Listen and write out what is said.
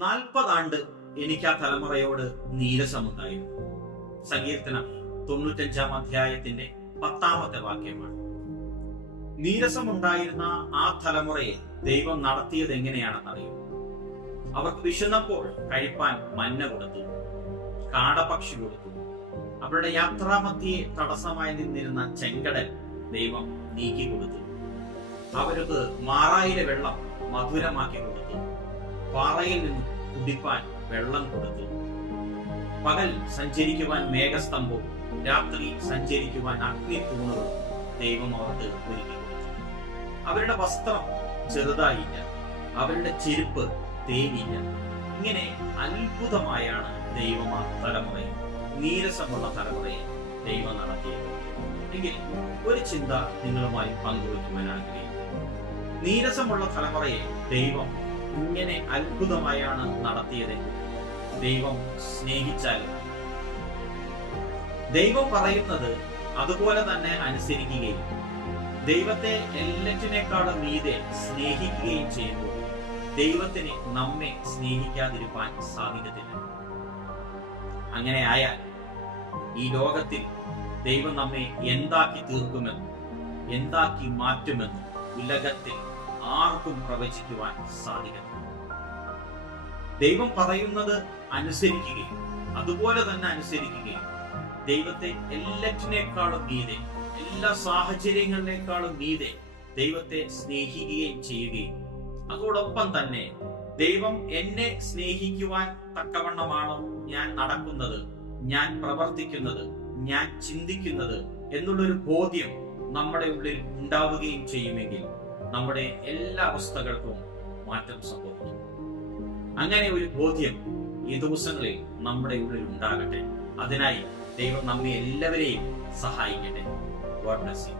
40 ആണ്ട് എനിക്ക് ആ തലമുറയോട് നീരസമുണ്ടായിരുന്നു. സങ്കീർത്തനം 95-ാം അധ്യായത്തിന്റെ 10-ാമത്തെ വാക്യമാണ്. നീരസമുണ്ടായിരുന്ന ആ തലമുറയെ ദൈവം നടത്തിയത് എങ്ങനെയാണെന്നറിയും. അവർക്ക് വിശന്നപ്പോൾ കഴിപ്പാൻ മന്ന കൊടുത്തു, കാടപക്ഷി കൊടുത്തു. അവരുടെ യാത്രാമധ്യേ തടസ്സമായി നിന്നിരുന്ന ചെങ്കടൽ ദൈവം നീക്കി കൊടുത്തു. അവർക്ക് മാറായിലെ വെള്ളം മധുരമാക്കി കൊടുത്തു. പാറയിൽ നിന്ന് കുടിപ്പാൻ വെള്ളം കൊടുത്തു. പകൽ സഞ്ചരിക്കുവാൻ മേഘസ്തംഭവും രാത്രി സഞ്ചരിക്കുവാൻ അഗ്നിത്തൂണുകളും ദൈവം അവർക്ക് ഒരുക്കി കൊടുത്തു. അവരുടെ വസ്ത്രം ചെറുതായില്ല, അവരുടെ ചെരുപ്പ് തേനില്ല. ഇങ്ങനെ അത്ഭുതമായാണ് ദൈവം ആ തലമുറയെ, നീരസമുള്ള തലമുറയെ ദൈവം നടത്തിയത്. എങ്കിൽ ഒരു ചിന്ത നിങ്ങളുമായി പങ്കുവയ്ക്കുവാൻ ആഗ്രഹിക്കുന്നു. നീരസമുള്ള തലമുറയെ ദൈവം ഇങ്ങനെ അത്ഭുതമായാണ് നടത്തിയതെങ്കിൽ ദൈവം സ്നേഹിച്ചാലും ദൈവം പറയുന്നത് അതുപോലെ തന്നെ അനുസരിക്കുകയും ദൈവത്തെ എല്ലാറ്റിനേക്കാളും മീതെ സ്നേഹിക്കുകയും ചെയ്യുമ്പോൾ ദൈവത്തിന് നമ്മെ സ്നേഹിക്കാതിരിക്കാൻ സാധിക്കത്തില്ല. അങ്ങനെ ആയാൽ ഈ ലോകത്തിൽ ദൈവം നമ്മെ എന്താക്കി തീർക്കുമെന്നും എന്താക്കി മാറ്റുമെന്നും ഉലകത്തിൽ ആർക്കും പ്രവചിക്കുവാൻ സാധിക്കും. ദൈവം പറയുന്നത് അനുസരിക്കുകയും അതുപോലെ തന്നെ അനുസരിക്കുകയും ദൈവത്തെ എല്ലാറ്റിനേക്കാളും മീതെ, എല്ലാ സാഹചര്യങ്ങളിനേക്കാളും മീതെ ദൈവത്തെ സ്നേഹിക്കുകയും ചെയ്യുകയും അതോടൊപ്പം തന്നെ ദൈവം എന്നെ സ്നേഹിക്കുവാൻ തക്കവണ്ണമാണോ ഞാൻ നടക്കുന്നത്, ഞാൻ പ്രവർത്തിക്കുന്നത്, ഞാൻ ചിന്തിക്കുന്നത് എന്നുള്ളൊരു ബോധ്യം നമ്മുടെ ഉള്ളിൽ ഉണ്ടാവുകയും ചെയ്യുമെങ്കിൽ നമ്മുടെ എല്ലാ അവസ്ഥകൾക്കും മാറ്റം സംഭവിക്കും. അങ്ങനെ ഒരു ബോധ്യം ഈ ദിവസങ്ങളിൽ നമ്മുടെ ഉള്ളിൽ ഉണ്ടാകട്ടെ. അതിനായി ദൈവം നമ്മെ എല്ലാവരെയും സഹായിക്കട്ടെ. God bless you.